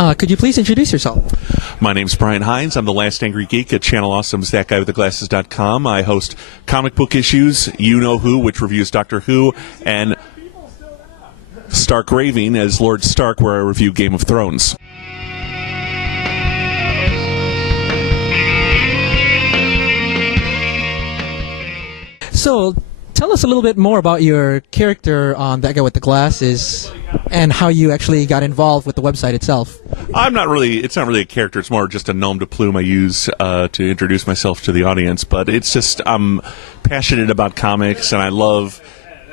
Could you please introduce yourself? My name's Brian Heinz. I'm the Last Angry Geek at Channel Awesome's ThatGuyWithTheGlasses.com. I host comic book issues, You Know Who, which reviews Doctor Who, and Stark Raving as Lord Stark, where I review Game of Thrones. So, tell us a little bit more about your character on That Guy with the Glasses and how you actually got involved with the website itself. It's not really a character, it's more just a nom de plume I use to introduce myself to the audience, but it's just, I'm passionate about comics, and I love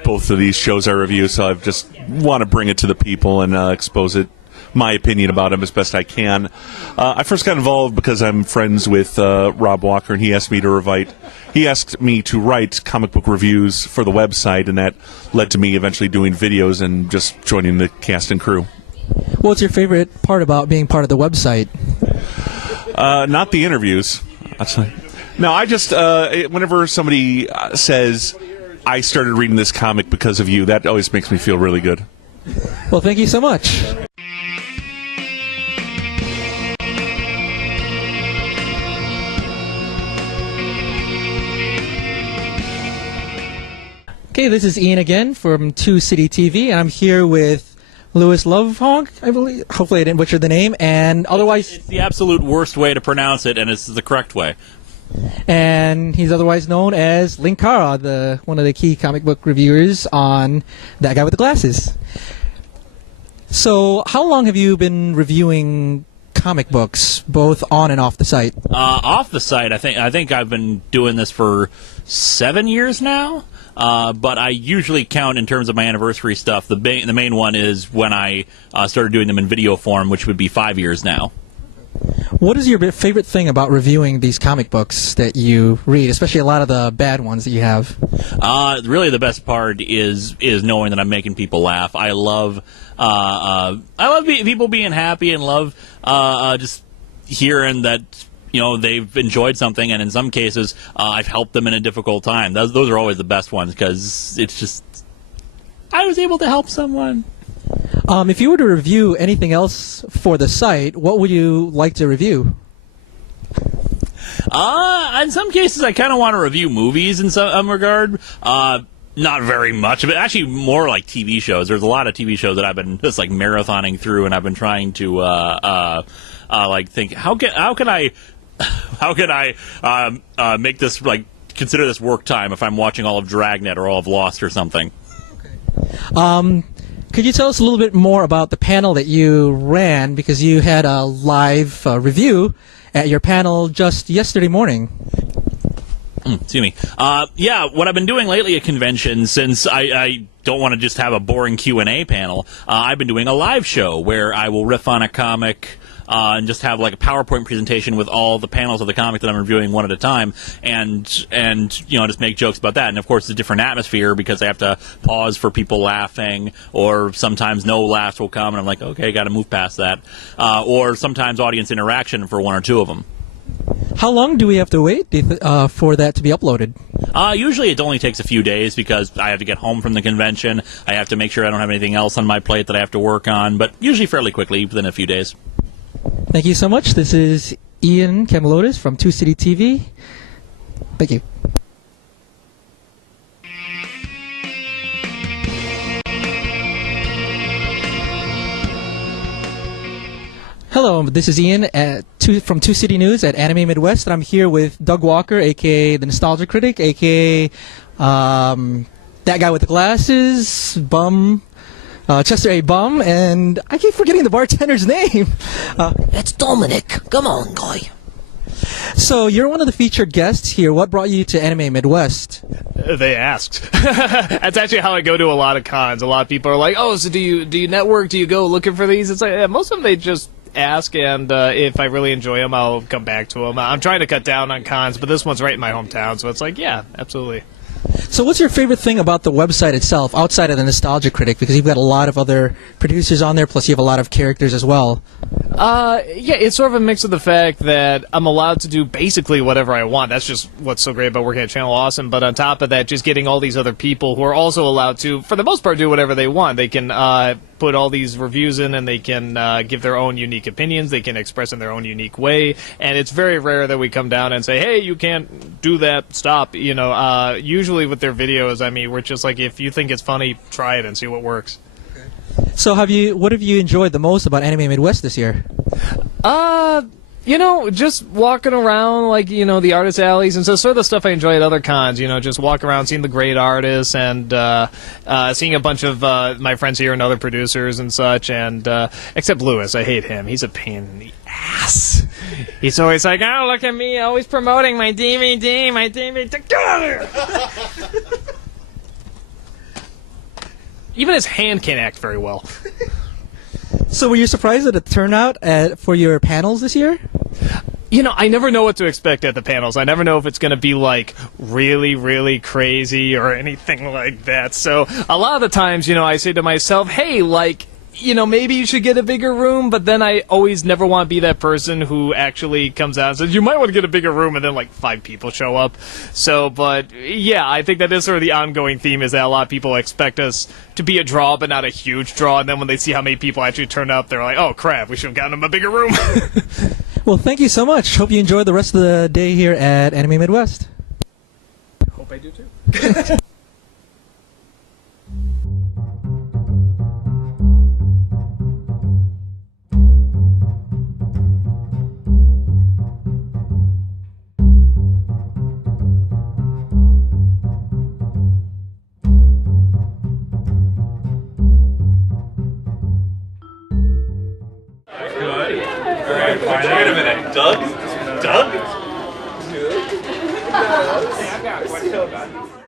both of these shows I review, so I just want to bring it to the people and expose it, my opinion about them as best I can. I first got involved because I'm friends with Rob Walker, and he asked me to write comic book reviews for the website, and that led to me eventually doing videos and just joining the cast and crew. What's your favorite part about being part of the website? Not the interviews. No, I just, whenever somebody says, I started reading this comic because of you, that always makes me feel really good. Well, thank you so much. Okay, this is Ian again from 2 City TV, and I'm here with Lovhaug, I believe. Hopefully I didn't butcher the name, and otherwise... It's the absolute worst way to pronounce it, and it's the correct way. And he's otherwise known as Linkara, one of the key comic book reviewers on That Guy with the Glasses. So, how long have you been reviewing comic books, both on and off the site? Off the site, I think I've been doing this for 7 years now. But I usually count in terms of my anniversary stuff. The main one is when I started doing them in video form, which would be 5 years now. What is your favorite thing about reviewing these comic books that you read, especially a lot of the bad ones that you have? Really, the best part is knowing that I'm making people laugh. I love people being happy, and love just hearing that, you know, they've enjoyed something, and in some cases, I've helped them in a difficult time. Those are always the best ones, because it's just, I was able to help someone. If you were to review anything else for the site, what would you like to review? In some cases, I kind of want to review movies in some regard. Not very much of it. Actually, more like TV shows. There's a lot of TV shows that I've been just like marathoning through, and I've been trying to like think how can I make this, like, consider this work time if I'm watching all of Dragnet or all of Lost or something. Okay. Could you tell us a little bit more about the panel that you ran, because you had a live review at your panel just yesterday morning? Excuse me. Yeah, what I've been doing lately at conventions, since I don't want to just have a boring Q&A panel, I've been doing a live show where I will riff on a comic and just have like a PowerPoint presentation with all the panels of the comic that I'm reviewing one at a time, and you know, just make jokes about that. And of course, it's a different atmosphere because I have to pause for people laughing, or sometimes no laughs will come, and I'm like, okay, got to move past that. Or sometimes audience interaction for one or two of them. How long do we have to wait for that to be uploaded? Usually it only takes a few days because I have to get home from the convention. I have to make sure I don't have anything else on my plate that I have to work on, but usually fairly quickly, within a few days. Thank you so much. This is Ian Camilotes from 2 City TV. Thank you. Hello, this is Ian from 2 City News at Anime Midwest, and I'm here with Doug Walker, a.k.a. the Nostalgia Critic, a.k.a. That Guy with the Glasses, Chester A. Bum, and I keep forgetting the bartender's name. It's Dominic. Come on, guy. So you're one of the featured guests here. What brought you to Anime Midwest? They asked. That's actually how I go to a lot of cons. A lot of people are like, "Oh, so do you network? Do you go looking for these?" It's like, yeah, most of them they just ask, and if I really enjoy them, I'll come back to them. I'm trying to cut down on cons, but this one's right in my hometown, so it's like, yeah, absolutely. So what's your favorite thing about the website itself, outside of the Nostalgia Critic? Because you've got a lot of other producers on there, plus you have a lot of characters as well. Yeah, it's sort of a mix of the fact that I'm allowed to do basically whatever I want. That's just what's so great about working at Channel Awesome. But on top of that, just getting all these other people who are also allowed to, for the most part, do whatever they want. They can put all these reviews in, and they can give their own unique opinions. They can express in their own unique way, and it's very rare that we come down and say, "Hey, you can't do that. Stop." Usually with their videos, I mean, we're just like, if you think it's funny, try it and see what works. So what have you enjoyed the most about Anime Midwest this year? Just walking around, like, the artist alleys, and so sort of the stuff I enjoy at other cons, just walking around, seeing the great artists, and seeing a bunch of my friends here and other producers and such, and except Lewis, I hate him. He's a pain in the ass. He's always like, "Oh, look at me, always promoting my DVD, Get out of here!" Even his hand can't act very well. So were you surprised at the turnout for your panels this year? I never know what to expect at the panels. I never know if it's going to be, like, really, really crazy or anything like that. So a lot of the times, I say to myself, hey, like, maybe you should get a bigger room, but then I always never want to be that person who actually comes out and says, you might want to get a bigger room, and then, like, 5 people show up. So, but, yeah, I think that is sort of the ongoing theme, is that a lot of people expect us to be a draw, but not a huge draw, and then when they see how many people actually turn up, they're like, oh, crap, we should have gotten them a bigger room. Well, thank you so much. Hope you enjoy the rest of the day here at Anime Midwest. Hope I do, too. Wait a minute, Doug? Doug?